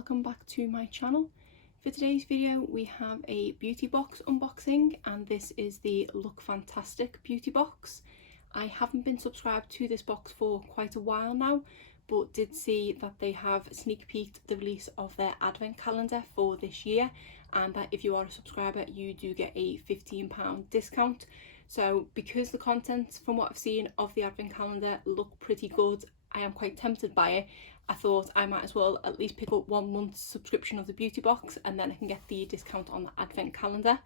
welcome back to my channel. For today's video we have a beauty box unboxing, and this is the Look Fantastic beauty box. I haven't been subscribed to this box for quite a while now, but did see that they have sneak peeked the release of their advent calendar for this year, and that if you are a subscriber you do get a £15 discount. So because the contents from what I've seen of the advent calendar look pretty good, I am quite tempted by it. I thought I might as well at least pick up 1 month's subscription of the beauty box, and then I can get the discount on the advent calendar.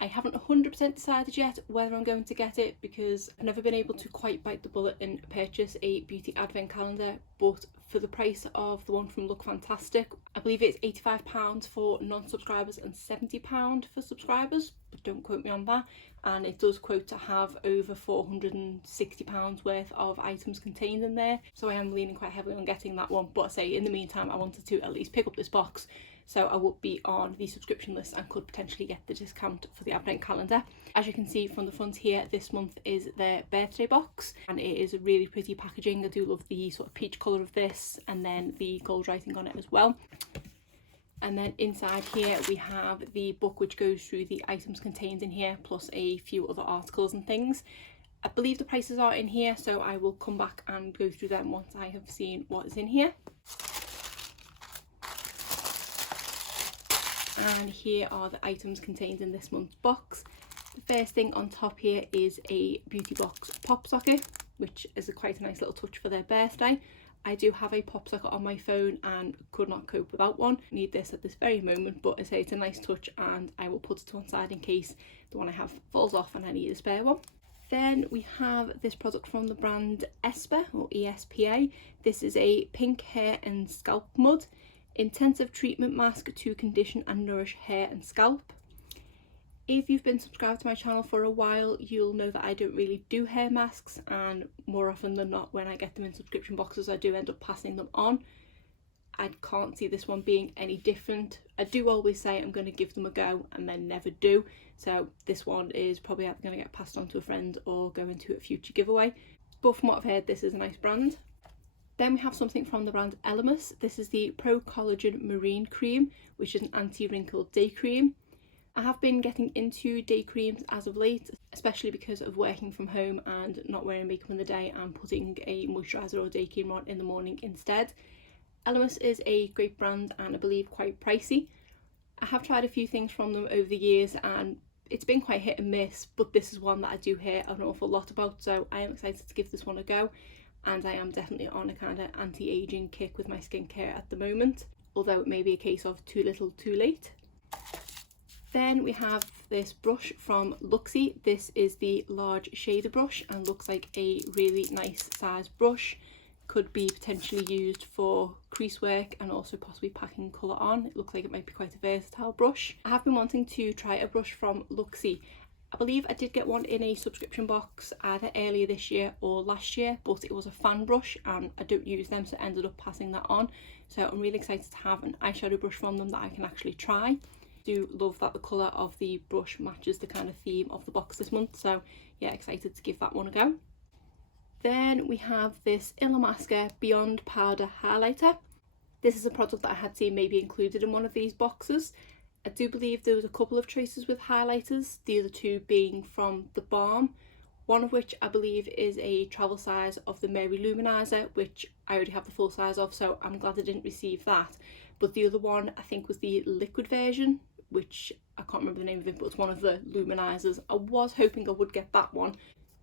I haven't 100% decided yet whether I'm going to get it, because I've never been able to quite bite the bullet and purchase a beauty advent calendar, but for the price of the one from Look Fantastic, I believe it's £85 for non-subscribers and £70 for subscribers, but don't quote me on that. And it does quote to have over £460 worth of items contained in there, so I am leaning quite heavily on getting that one. But I say in the meantime I wanted to at least pick up this box, so I would be on the subscription list and could potentially get the discount for the advent calendar. As you can see from the front here, this month is their birthday box, and it is a really pretty packaging. I do love the sort of peach colour of this, and then the gold writing on it as well. And then inside here we have the book which goes through the items contained in here, plus a few other articles and things. I believe the prices are in here, so I will come back and go through them once I have seen what is in here. And here are the items contained in this month's box. The first thing on top here is a beauty box pop socket, which is quite a nice little touch for their birthday. I do have a pop socket on my phone and could not cope without one. I need this at this very moment, but I say it's a nice touch, and I will put it to one side in case the one I have falls off and I need a spare one. Then we have this product from the brand ESPA, or ESPA. This is a pink hair and scalp mud intensive treatment mask to condition and nourish hair and scalp. If you've been subscribed to my channel for a while, you'll know that I don't really do hair masks, and more often than not when I get them in subscription boxes I do end up passing them on. I can't see this one being any different. I do always say I'm going to give them a go and then never do, so this one is probably either going to get passed on to a friend or go into a future giveaway. But from what I've heard, this is a nice brand. Then we have something from the brand Elemis. This is the Pro Collagen Marine Cream, which is an anti-wrinkle day cream. I have been getting into day creams as of late, especially because of working from home and not wearing makeup in the day and putting a moisturiser or day cream on in the morning instead. Elemis is a great brand and I believe quite pricey. I have tried a few things from them over the years and it's been quite hit and miss, but this is one that I do hear an awful lot about, so I am excited to give this one a go. And I am definitely on a kind of anti-aging kick with my skincare at the moment, although it may be a case of too little too late. Then we have this brush from Luxie. This is the large shader brush and looks like a really nice size brush. Could be potentially used for crease work and also possibly packing colour on. It looks like it might be quite a versatile brush. I have been wanting to try a brush from Luxie. I believe I did get one in a subscription box either earlier this year or last year, but it was a fan brush and I don't use them, so I ended up passing that on. So I'm really excited to have an eyeshadow brush from them that I can actually try. I do love that the colour of the brush matches the kind of theme of the box this month, so yeah, excited to give that one a go. Then we have this Illamasqua Beyond Powder Highlighter. This is a product that I had seen maybe included in one of these boxes. I do believe there was a couple of choices with highlighters, the other two being from The Balm, one of which I believe is a travel size of the Mary Luminizer, which I already have the full size of, so I'm glad I didn't receive that. But the other one I think was the liquid version, which I can't remember the name of it, but it's one of the Luminizers. I was hoping I would get that one,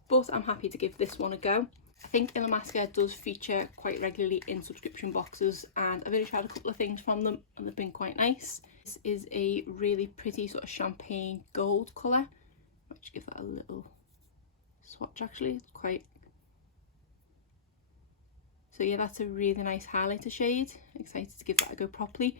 but I'm happy to give this one a go. I think Illamasqua does feature quite regularly in subscription boxes, and I've only tried a couple of things from them and they've been quite nice. This is a really pretty sort of champagne gold colour. Let's give that a little swatch actually. It's quite... So yeah, that's a really nice highlighter shade. Excited to give that a go properly.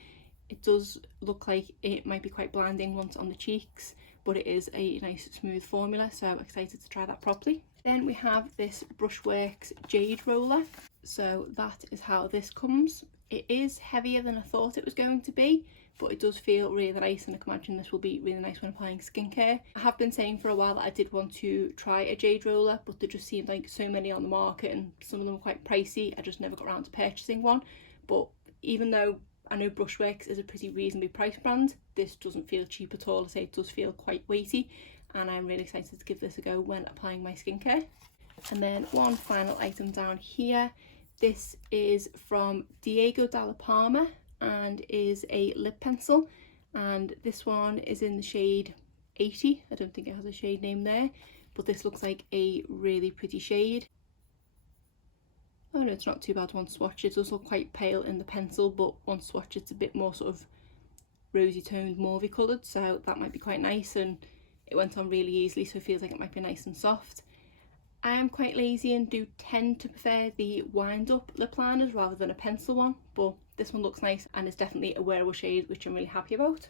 It does look like it might be quite blinding once on the cheeks, but it is a nice smooth formula, so I'm excited to try that properly. Then we have this Brushworks Jade Roller. So that is how this comes. It is heavier than I thought it was going to be, but it does feel really nice, and I can imagine this will be really nice when applying skincare. I have been saying for a while that I did want to try a jade roller, but there just seemed like so many on the market and some of them were quite pricey. I just never got around to purchasing one. But even though I know Brushworks is a pretty reasonably priced brand. This doesn't feel cheap at all. I say it does feel quite weighty, and I'm really excited to give this a go when applying my skincare. And then one final item down here. This is from Diego Dalla Palma and is a lip pencil, and this one is in the shade 80. I don't think it has a shade name there, but this looks like a really pretty shade. Oh no, it's not too bad once swatched. It does look quite pale in the pencil, but once swatched it's a bit more sort of rosy toned, mauvey coloured, so that might be quite nice, and it went on really easily, so it feels like it might be nice and soft. I am quite lazy and do tend to prefer the wind up lip liners rather than a pencil one, but this one looks nice and is definitely a wearable shade, which I'm really happy about.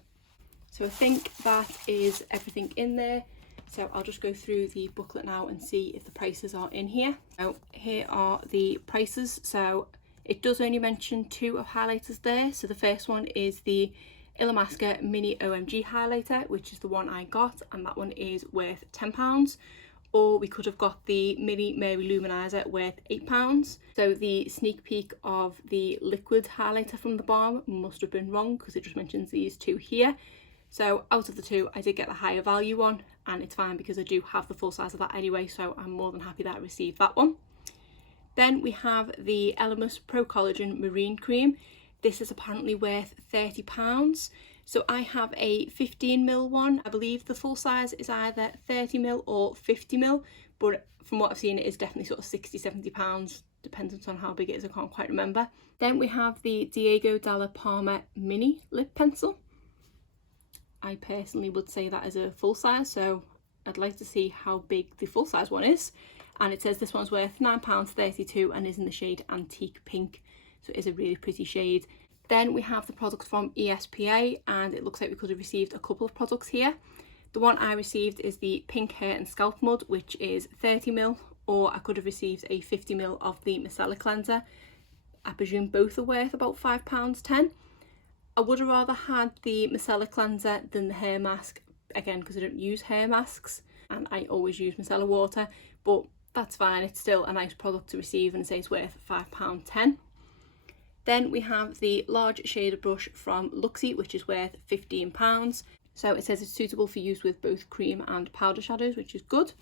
So I think that is everything in there. So I'll just go through the booklet now and see if the prices are in here. So here are the prices. So it does only mention 2 of highlighters there. So the first one is the Illamasqua Mini OMG highlighter, which is the one I got, and that one is worth £10. Or we could have got the Mini Mary Luminizer worth £8. So the sneak peek of the liquid highlighter from the balm must have been wrong, because it just mentions these 2 here. So out of the 2, I did get the higher value one, and it's fine because I do have the full size of that anyway, so I'm more than happy that I received that one. Then we have the Elemis Pro Collagen Marine Cream. This is apparently worth £30. So I have a 15ml one. I believe the full size is either 30ml or 50ml, but from what I've seen it is definitely sort of £60–70, dependent on how big it is, I can't quite remember. Then we have the Diego Dalla Palma Mini Lip Pencil. I personally would say that is a full size, so I'd like to see how big the full size one is. And it says this one's worth £9.32 and is in the shade Antique Pink, so it is a really pretty shade. Then we have the product from ESPA, and it looks like we could have received a couple of products here. The one I received is the Pink Hair and Scalp Mud, which is 30ml, or I could have received a 50ml of the micellar cleanser. I presume both are worth about £5.10. I would have rather had the micellar cleanser than the hair mask, again because I don't use hair masks and I always use micellar water, but that's fine, it's still a nice product to receive, and it says it's worth £5.10. Then we have the large shader brush from Luxie, which is worth £15. So it says it's suitable for use with both cream and powder shadows, which is good.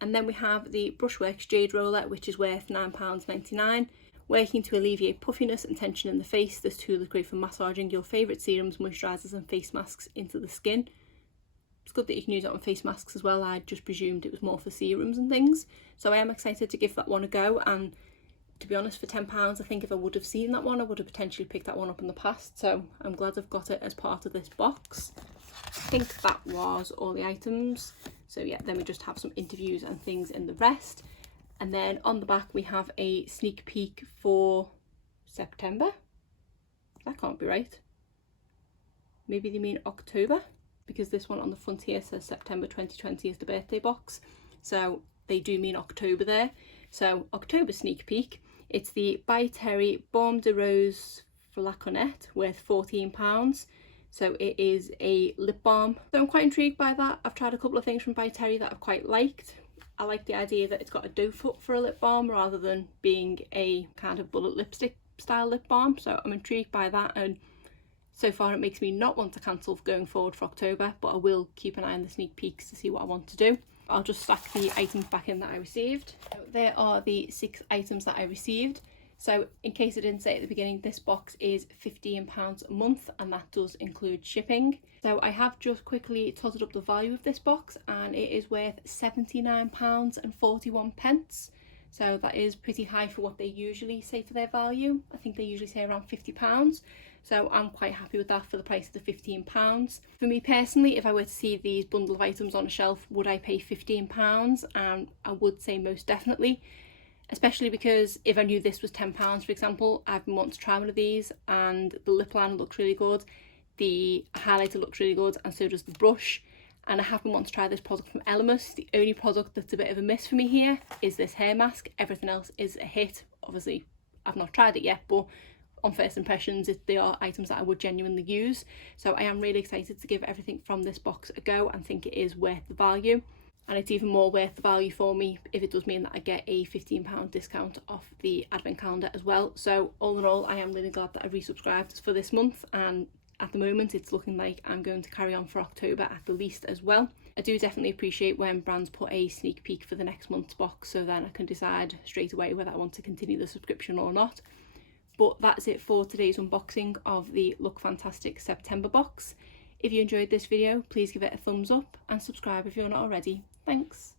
And then we have the Brushworks Jade Roller, which is worth £9.99. Working to alleviate puffiness and tension in the face, this tool is great for massaging your favourite serums, moisturisers and face masks into the skin. It's good that you can use it on face masks as well. I just presumed it was more for serums and things. So I am excited to give that one a go, and to be honest, for £10, I think if I would have seen that one, I would have potentially picked that one up in the past. So I'm glad I've got it as part of this box. I think that was all the items. So yeah, then we just have some interviews and things in the rest. And then on the back we have a sneak peek for September. That can't be right. Maybe they mean October, because this one on the front here says September 2020 is the birthday box. So they do mean October there. So October sneak peek. It's the By Terry Baume de Rose Flaconnette worth £14. So it is a lip balm. So I'm quite intrigued by that. I've tried a couple of things from By Terry that I've quite liked. I like the idea that it's got a doe foot for a lip balm rather than being a kind of bullet lipstick style lip balm. So I'm intrigued by that, and so far it makes me not want to cancel going forward for October, but I will keep an eye on the sneak peeks to see what I want to do. I'll just stack the items back in that I received. So there are the 6 items that I received. So in case I didn't say at the beginning, this box is £15 a month, and that does include shipping. So I have just quickly totted up the value of this box, and it is worth £79.41. So that is pretty high for what they usually say for their value. I think they usually say around £50. So I'm quite happy with that for the price of the £15. For me personally, if I were to see these bundle of items on a shelf, would I pay £15? And I would say most definitely. Especially because if I knew this was £10, for example, I've been wanting to try one of these, and the lip liner looks really good, the highlighter looks really good, and so does the brush. And I have been wanting to try this product from Elemis. The only product that's a bit of a miss for me here is this hair mask. Everything else is a hit. Obviously, I've not tried it yet, but on first impressions, they are items that I would genuinely use. So I am really excited to give everything from this box a go and think it is worth the value. and it's even more worth the value for me if it does mean that I get a £15 discount off the advent calendar as well. So all in all, I am really glad that I resubscribed for this month, and at the moment it's looking like I'm going to carry on for October at the least as well. I do definitely appreciate when brands put a sneak peek for the next month's box, so then I can decide straight away whether I want to continue the subscription or not. But that's it for today's unboxing of the Look Fantastic September box. If you enjoyed this video, please give it a thumbs up and subscribe if you're not already. Thanks.